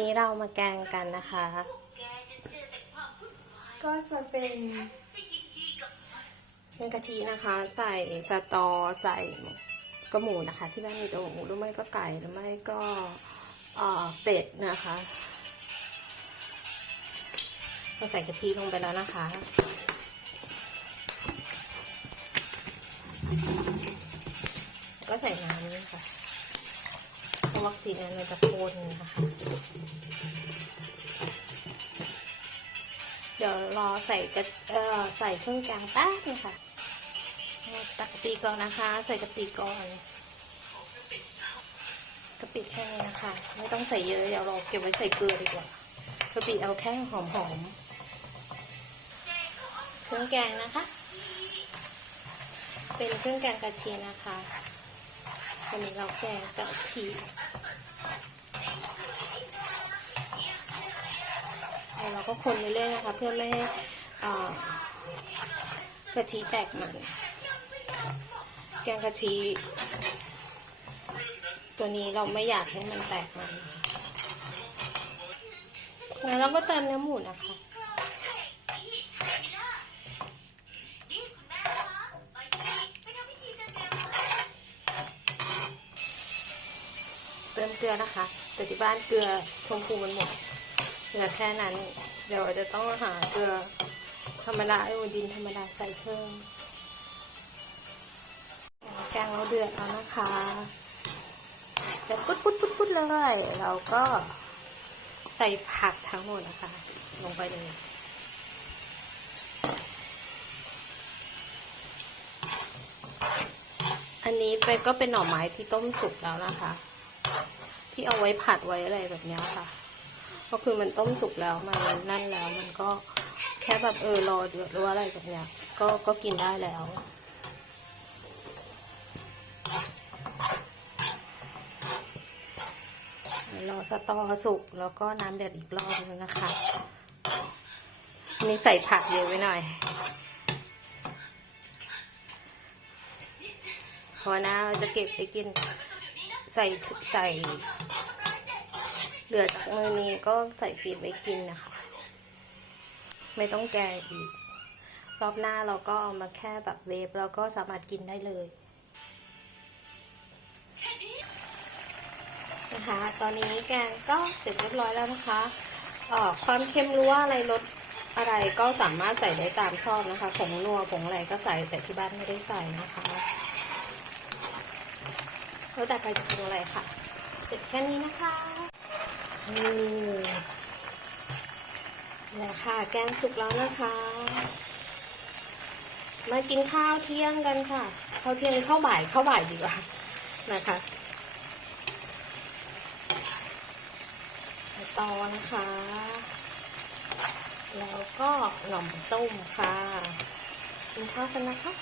นี้เรามาแกงกันนะคะ ก็จะเป็นเป็นกะทินะคะ ใส่สตอใส่กระหมูนะคะ ที่บ้านมีตัวหมูหรือไม่ก็ไก่หรือไม่ก็เอ่อเป็ดนะคะเราใส่กะทิลงไปแล้วนะคะก็ใส่น้ำนี่ค่ะ เพราะวัคซีนนั้นมันจะข้นนะคะเดี๋ยวรอใส่กระเอ่อใส่เครื่องแกงแป๊บนึงค่ะตักกะปิก่อนนะคะ ใส่กะปิก่อนกะปิแค่นี้นะคะ ไม่ต้องใส่เยอะเดี๋ยวเราเก็บไว้ใส่เกลือดีกว่ากะปิเอาแค่หอมๆเครื่องแกงนะคะ เป็นเครื่องแกงกะทินะคะ วันนี้เราแกงกะทิเราก็คนเรื่อยๆนะคะ เพื่อไม่ให้กะทิแตกมัน แกงกะทิตัวนี้เราไม่อยากให้มันแตกมันงั้นเราก็เติมเนื้อหมูนะคะ เกลือนะคะ แต่ที่บ้านเกลือชมพูมันหมดเหลือแค่นั้น เดี๋ยวจะต้องหาเกลือธรรมดาไอโอดินธรรมดาใส่เพิ่มแกงเราเดือดแล้วนะคะเดี๋ยวปุ๊ดปุ๊ดปุ๊ดปุ๊ดเลยเราก็ใส่ผักทั้งหมดนะคะ ลงไปเลยอันนี้ไปก็เป็นหน่อไม้ที่ต้มสุกแล้วนะคะ ที่เอาไว้ผัดไว้อะไรแบบนี้ค่ะ ก็คือมันต้มสุกแล้วมันนั่นแล้ว มันก็แค่แบบเออรอเดือดหรือว่าอะไรแบบนี้ก็ก็กินได้แล้วรอสตอสุกแล้วก็น้ำเดือดอีกรอบนึงนะคะอันนี่ใส่ผักเยอะไว้หน่อยพอนะเราจะเก็บไปกิน ใส่ใส่เหลือจากมือนี้ก็ใส่ฟีดไว้กินนะคะ ไม่ต้องแกงอีก รอบหน้าเราก็เอามาแค่แบบเวฟแล้วก็สามารถกินได้เลยนะคะ ตอนนี้แกงก็เสร็จเรียบร้อยแล้วนะคะเอ่อความเค็มรู้ว่าอะไรรสอะไรก็สามารถใส่ได้ตามชอบนะคะ ผงนัวผงอะไรก็ใส่แต่ที่บ้านไม่ได้ใส่นะคะ แล้วแต่ใครจะกินอะไรค่ะ เสร็จแค่นี้นะคะนี่แหละค่ะ แกงสุกแล้วนะคะ มากินข้าวเที่ยงกันค่ะ ข้าวเที่ยงข้าวบ่ายข้าวบ่ายดีกว่านะคะตอนะคะ แล้วก็หน่อมต้มค่ะ กินข้าวกันนะคะ